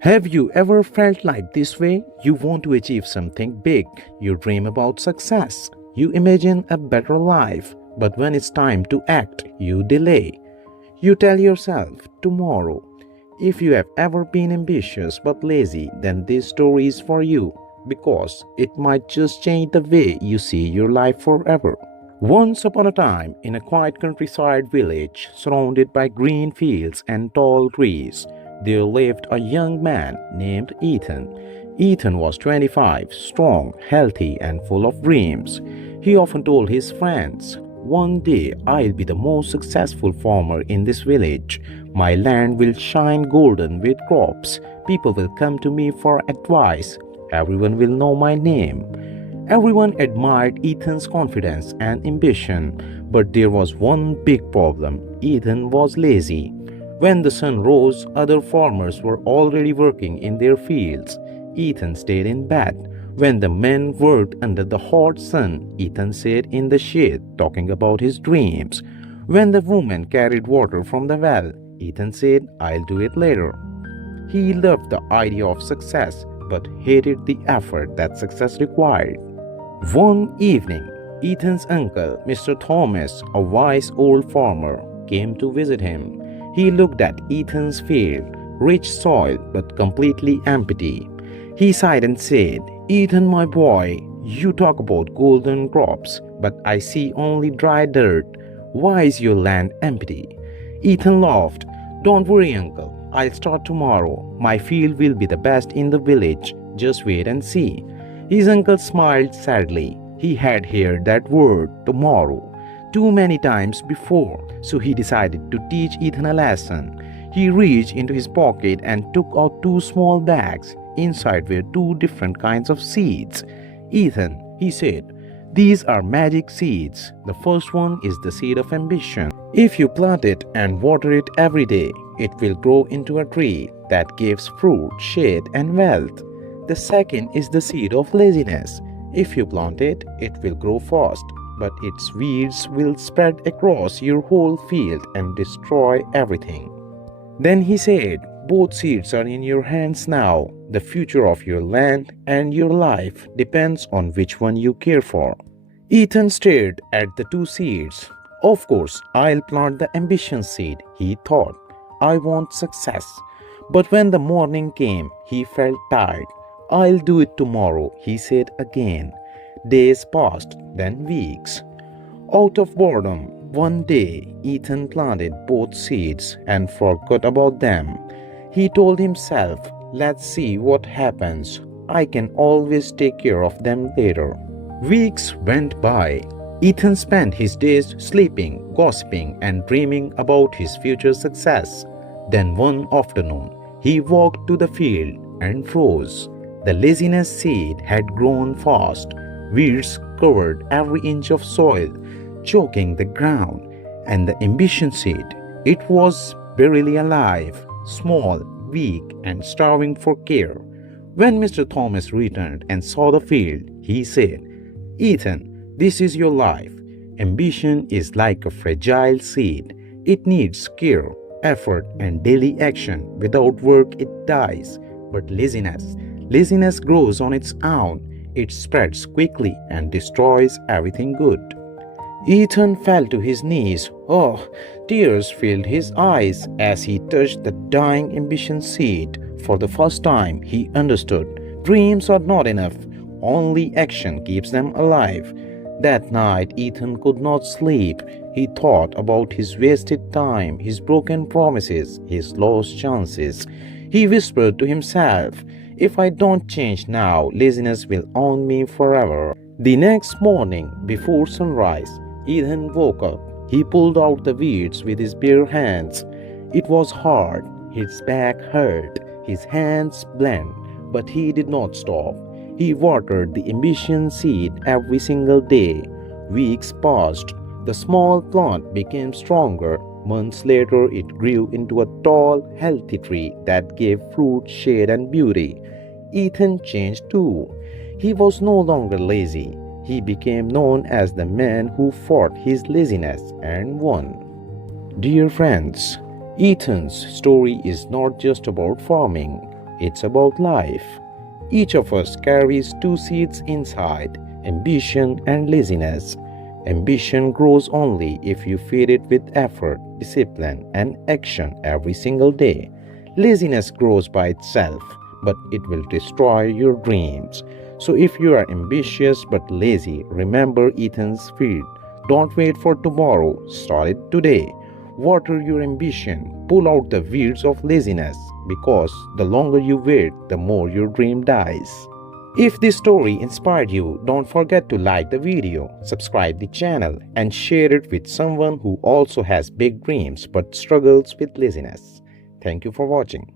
Have you ever felt like this way? You want to achieve something big. You dream about success. You imagine a better life. But when it's time to act, you delay. You tell yourself, tomorrow. If you have ever been ambitious but lazy, then this story is for you because it might just change the way you see your life forever. Once upon a time, in a quiet countryside village surrounded by green fields and tall trees, there lived a young man named Ethan. Ethan was 25, strong, healthy, and full of dreams. He often told his friends, "One day I'll be the most successful farmer in this village. My land will shine golden with crops. People will come to me for advice. Everyone will know my name." Everyone admired Ethan's confidence and ambition, but there was one big problem. Ethan was lazy. When the sun rose, other farmers were already working in their fields. Ethan stayed in bed. When the men worked under the hot sun, Ethan sat in the shade talking about his dreams. When the woman carried water from the well, Ethan said, "I'll do it later." He loved the idea of success, but hated the effort that success required. One evening, Ethan's uncle, Mr. Thomas, a wise old farmer, came to visit him. He looked at Ethan's field, rich soil but completely empty. He sighed and said, "Ethan, my boy, you talk about golden crops, but I see only dry dirt. Why is your land empty?" Ethan laughed. "Don't worry, uncle. I'll start tomorrow. My field will be the best in the village. Just wait and see." His uncle smiled sadly. He had heard that word, tomorrow, too many times before, so he decided to teach Ethan a lesson. He reached into his pocket and took out two small bags. Inside were two different kinds of seeds. "Ethan," he said, "these are magic seeds. The first one is the seed of ambition. If you plant it and water it every day, it will grow into a tree that gives fruit, shade, and wealth. The second is the seed of laziness. If you plant it, it will grow fast, but its weeds will spread across your whole field and destroy everything." Then he said, "Both seeds are in your hands now. The future of your land and your life depends on which one you care for." Ethan stared at the two seeds. "Of course, I'll plant the ambition seed," he thought. "I want success." But when the morning came, he felt tired. "I'll do it tomorrow," he said again. Days passed, then weeks. Out of boredom, one day Ethan planted both seeds and forgot about them. He told himself, "Let's see what happens. I can always take care of them later." Weeks went by. Ethan spent his days sleeping, gossiping, and dreaming about his future success. Then one afternoon, he walked to the field and froze. The laziness seed had grown fast. Weeds covered every inch of soil, choking the ground. And the ambition seed, it was barely alive, small, weak, and starving for care. When Mr. Thomas returned and saw the field, he said, "Ethan, this is your life. Ambition is like a fragile seed. It needs care, effort, and daily action. Without work, it dies. But laziness grows on its own. It spreads quickly and destroys everything good." Ethan fell to his knees. Oh, tears filled his eyes as he touched the dying ambition seed. For the first time, he understood dreams are not enough. Only action keeps them alive. That night, Ethan could not sleep. He thought about his wasted time, his broken promises, his lost chances. He whispered to himself, "If I don't change now, laziness will own me forever." The next morning, before sunrise, Ethan woke up. He pulled out the weeds with his bare hands. It was hard. His back hurt. His hands bled. But he did not stop. He watered the ambition seed every single day. Weeks passed. The small plant became stronger. Months later, it grew into a tall, healthy tree that gave fruit, shade, and beauty. Ethan changed too. He was no longer lazy. He became known as the man who fought his laziness and won. Dear friends, Ethan's story is not just about farming. it's about life. Each of us carries two seeds inside, ambition and laziness. Ambition grows only if you feed it with effort, discipline, and action every single day. Laziness grows by itself, but it will destroy your dreams. So if you are ambitious but lazy, remember Ethan's feed. Don't wait for tomorrow, start it today. Water your ambition, pull out the weeds of laziness, because the longer you wait, the more your dream dies. If this story inspired you, don't forget to like the video, subscribe the channel, and share it with someone who also has big dreams but struggles with laziness. Thank you for watching.